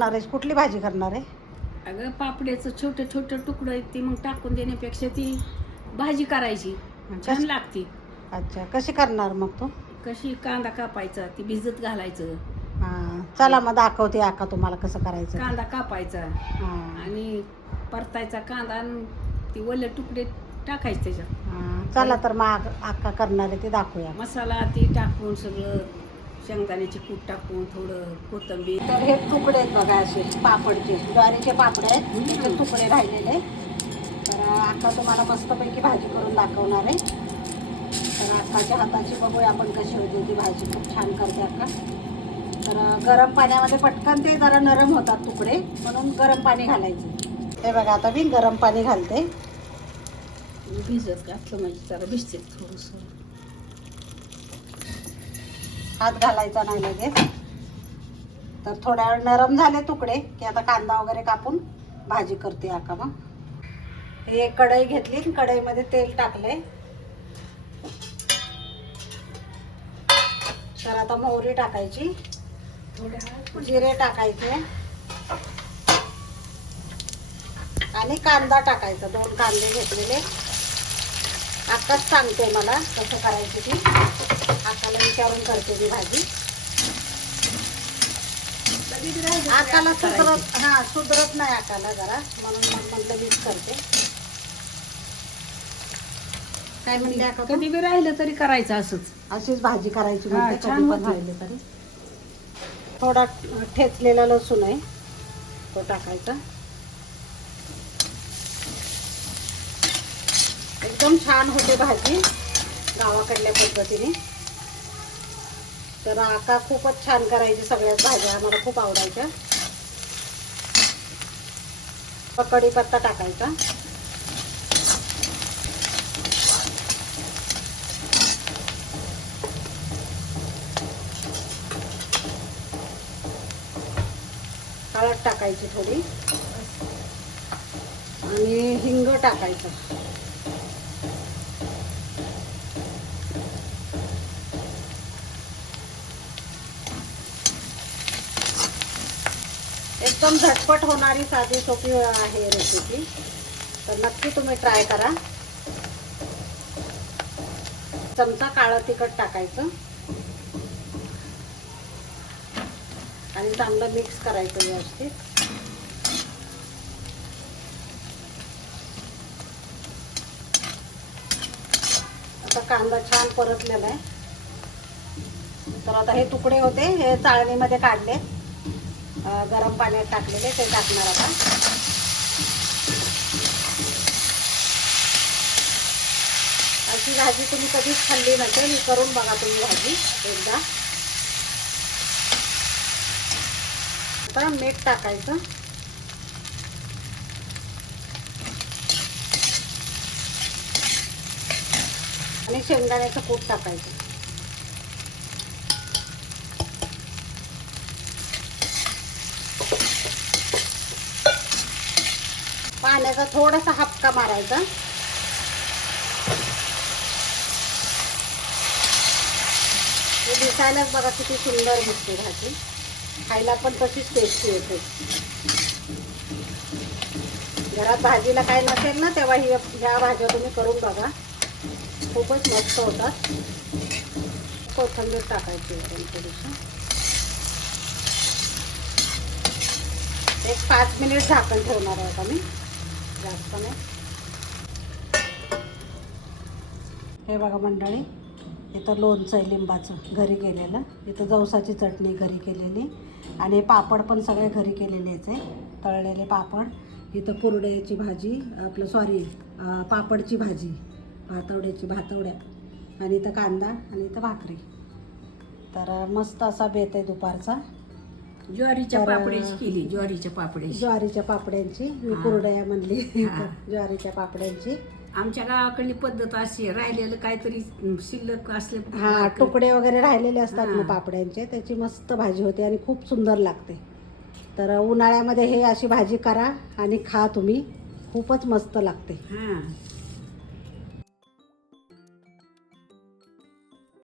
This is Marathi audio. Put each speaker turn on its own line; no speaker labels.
करणार आहेस? कुठली भाजी करणार आहे?
अगं पापड्याचं छोटं छोटं तुकडं आहे ते मग टाकून देण्यापेक्षा ती भाजी करायची. छान लागते.
अच्छा कशी करणार मग तू?
कशी कांदा कापायचा ती भिजत घालायचं.
हां चला मग दाखवते आका तुम्हाला कसं करायचं. ते.
कांदा कापायचा
हां.
आणि परतायचा कांदा आणि ती ओले तुकडे टाकायचे त्याच्यात.
हां. चला तर मग आक- आका करणार आहे ते दाखवूया.
मसाला ते टाकून सगळं शेंगदाण्याचे कूट टाकून थोडं कोथिंबीर.
तर हे तुकडे आहेत बघा असे पापडचे. ज्वारीचे पापड आहेत.
हम्म.
तुकडे राहिलेले. तर आता तुम्हाला मस्तपैकी भाजी करून दाखवणार आहे. तर अक्काच्या हाताची बघूया आपण कशी होती ती भाजी. खूप छान करते अक्का तर गरम पाण्यामध्ये पटकन ते जरा नरम होतात तुकडे. म्हणून गरम पाणी घालायचं. हे बघा आता मी गरम पाणी घालते.
भिजत घातलं म्हणजे जरा भिजते. थोडंसं.
हात घालायचा नाही लगेच. तर थोड्या वेळ नरम झाले तुकडे की आता कांदा वगैरे कापून भाजी करते आका मग. हे एक कढई घेतली कढईमध्ये तेल टाकले तर आता मोहरी टाकायची.
थोड्या
जिरे टाकायचे. आणि कांदा टाकायचा दोन कांदे घेतलेले. आताच सांगते मला कसं करायची ती. आकाला विचारून करते ती भाजी. आकाला सुधरत हा सुधरत नाही आकाला जरा. म्हणून मग म्हटलं मीच करते. काय म्हणते आका तू?
कधी बी राहिलं तरी करायचं असंच.
अशीच भाजी करायची
हा,
म्हणते
छान
कधी पण
होती.
राहिली तरी. थोडा ठेचलेला लसूण आहे. तो टाकायचा. एकदम छान होते भाजी गावाकडल्या पद्धतीने. तर आका खूपच छान करायची सगळ्याच भाज्या आम्हाला खूप आवडायच्या. कढीपत्ता टाकायचा. हळद टाकायची थोडी. आणि हिंग टाकायचं. एकदम झटपट होणारी साधी सोपी आहे रेसिपी तर नक्की तुम्ही ट्राय करा. चमचा काळं तिखट टाकायचं. आणि चांगलं मिक्स करायचं व्यवस्थित. आता कांदा छान परतलेला आहे. तर आता हे तुकडे होते हे चाळणीमध्ये काढले. गरम पाण्यात टाकलेले ते टाकणार आता. अशी भाजी तुम्ही कधीच खाल्ली नसेल ही करून बघा तुम्ही भाजी एकदा. आता मीठ टाकायचं. आणि शेंगदाण्याचं कूट टाकायचं. पाण्याचा थोडासा हपका मारायचा. हे दिसायलाच बघा किती सुंदर दिसते भाजी. खायला पण तशीच टेस्टी येते. घरात भाजीला काय नसेल ना तेव्हा ही ह्या भाज्या तुम्ही करून बघा. खूपच मस्त होतात. कोथिंबीर टाकायची थोडीशी. एक पाच मिनिट झाकण ठेवणार आहे आता मी जास्त नाही हे बघा मंडळी इथं लोणचं आहे लिंबाचं घरी केलेलं. इथं जवसाची चटणी घरी केलेली. आणि पापड पण सगळे घरी केलेलेच आहे. तळलेले पापड. इथं कुरड्याची भाजी आपलं सॉरी पापडची भाजी भातवड्याची भातवड्या. आणि इथं कांदा आणि इथं भाकरी. तर मस्त असा बेत आहे दुपारचा.
ज्वारीच्या
तर-
पापड्याची केली ज्वारीच्या पापड्याची.
ज्वारीच्या पापड्यांची मी
हा.
कुरडया म्हणली.
हा.
ज्वारीच्या पापड्यांची.
आमच्या गावाकडली पद्धत अशी आहे, राहिलेलं काहीतरी शिल्लक असले
हा तुकडे वगैरे राहिलेले असतात
हा.
ना पापड्यांचे त्याची मस्त भाजी होते आणि खूप सुंदर लागते. तर उन्हाळ्यामध्ये हे अशी भाजी करा आणि खा तुम्ही. खूपच मस्त लागते.
हा.